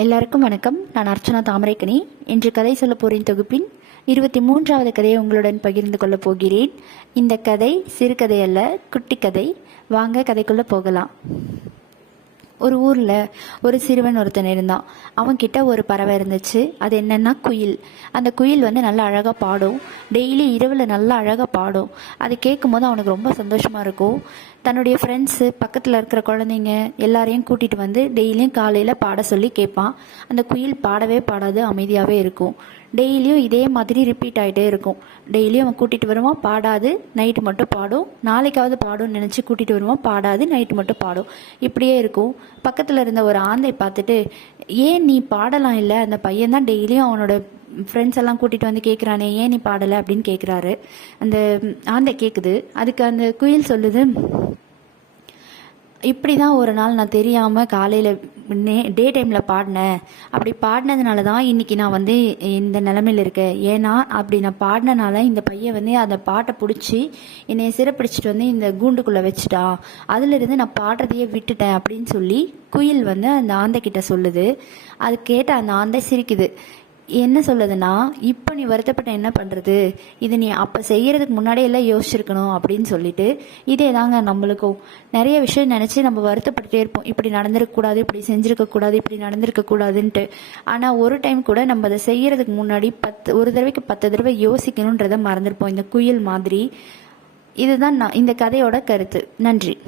எல்லாருக்கும் வணக்கம். நான் அர்ச்சனா தாமரைக்கனி. இன்று கதை சொல்ல போகிறேன் தொகுப்பின் இருபத்தி மூன்றாவது கதையை உங்களுடன் பகிர்ந்து கொள்ளப் போகிறேன். இந்த கதை சிறுகதை அல்ல குட்டி கதை. வாங்க கதைக்குள்ளே போகலாம். ஒரு ஊரில் ஒரு சிறுவன் ஒருத்தன் இருந்தான். அவன்கிட்ட ஒரு பறவை இருந்துச்சு. அது என்னென்னா குயில். அந்த குயில் வந்து நல்லா அழகாக பாடும். டெய்லி இரவில் நல்லா அழகாக பாடும். அது கேட்கும்போது அவனுக்கு ரொம்ப சந்தோஷமாக இருக்கும். தன்னுடைய ஃப்ரெண்ட்ஸு பக்கத்தில் இருக்கிற குழந்தைங்க எல்லாரையும் கூட்டிகிட்டு வந்து டெய்லியும் காலையில் பாட சொல்லி கேட்பான். அந்த குயில் பாடவே பாடாது அமைதியாகவே இருக்கும். டெய்லியும் இதே மாதிரி ரிப்பீட் ஆகிட்டே இருக்கும். டெய்லியும் அவன் கூட்டிகிட்டு வருவான் பாடாது நைட்டு மட்டும் பாடும். நாளைக்காவது பாடும்னு நினச்சி கூட்டிகிட்டு வருவான் பாடாது நைட்டு மட்டும் பாடும். இப்படியே இருக்கும். பக்கத்தில் இருந்த ஒரு ஆந்தை பார்த்துட்டு ஏன் நீ பாடலாம் இல்லை? அந்த பையன் தான் டெய்லியும் அவனோட ஃப்ரெண்ட்ஸ் எல்லாம் கூட்டிகிட்டு வந்து கேட்குறானே ஏன் நீ பாடலை? அப்படின்னு கேட்குறாரு அந்த ஆந்தை கேட்குது அதுக்கு அந்த குயில் சொல்லுது இப்படி தான் ஒரு நாள் நான் தெரியாமல் காலையில் நே டே டைமில் பாடினேன். அப்படி பாடினதுனால தான் இன்றைக்கி நான் வந்து இந்த நிலமையில இருக்கேன். ஏன்னா அப்படி நான் பாடினனால இந்த பையன் வந்து அந்த பாட்டை பிடிச்சி என்னை சிறப்பிடிச்சிட்டு வந்து இந்த கூண்டுக்குள்ளே வச்சுட்டான் அதிலிருந்து நான் பாடுறதையே விட்டுட்டேன் அப்படின்னு சொல்லி குயில் வந்து அந்த ஆந்தைக்கிட்ட சொல்லுது. அது கேட்ட அந்த ஆந்தை சிரிக்குது. என்ன சொல்லுதுன்னா இப்போ நீ வருத்தப்பட்ட என்ன பண்ணுறது இது நீ அப்போ செய்கிறதுக்கு முன்னாடியே எல்லாம் யோசிச்சிருக்கணும் அப்படின்னு சொல்லிட்டு இதே தாங்க நம்மளுக்கும். நிறைய விஷயம் நினச்சி நம்ம வருத்தப்பட்டுட்டே இருப்போம். இப்படி நடந்திருக்கக்கூடாது இப்படி செஞ்சுருக்கக்கூடாது இப்படி நடந்திருக்கக்கூடாதுன்ட்டு ஆனால் ஒரு டைம் கூட நம்ம அதை செய்கிறதுக்கு முன்னாடி பத்து ஒரு தடவைக்கு பத்து தடவை யோசிக்கணுன்றதை மறந்துருப்போம். இந்த குயில் மாதிரி. இதுதான் நான் இந்த கதையோட கருத்து. நன்றி.